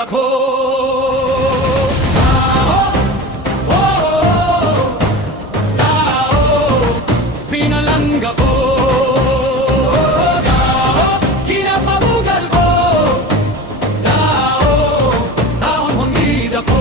dako. Tao, oh, tao, pinalangga ko. Tao, kinapabugal ko. Tao, taon hundida ko.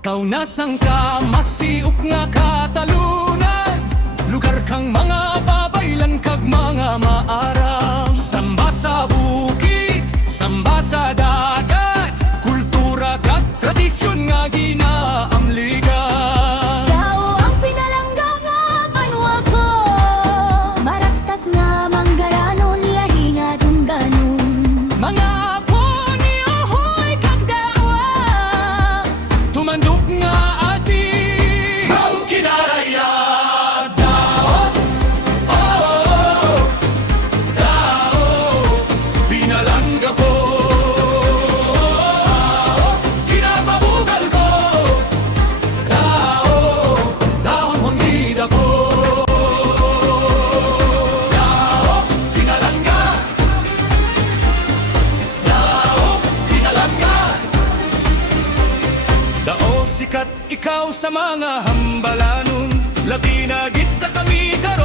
Kaunasang ka, masiuk nga katalunan. Lugar kang mga babaylan kag mga maaram. Samba sa bukid, samba sa dagat, kultura kag tradisyon nga ginaamligan. Tao ang pinalangga nga banwa ko, maraktas nga manggaranon, lahi nga dungganon. Mga apo ni Ohoy kag dawa, tumandok nga ati ang kinaraya. Daot, oh, daot, pinalangga ko. Daot, kinapabugal ko. Daot, daon hundida ko. Daot, pinalangga. Daot, pinalangga. Dao sikat ikaw sa mga hambalanon, labi na git sa kami karon.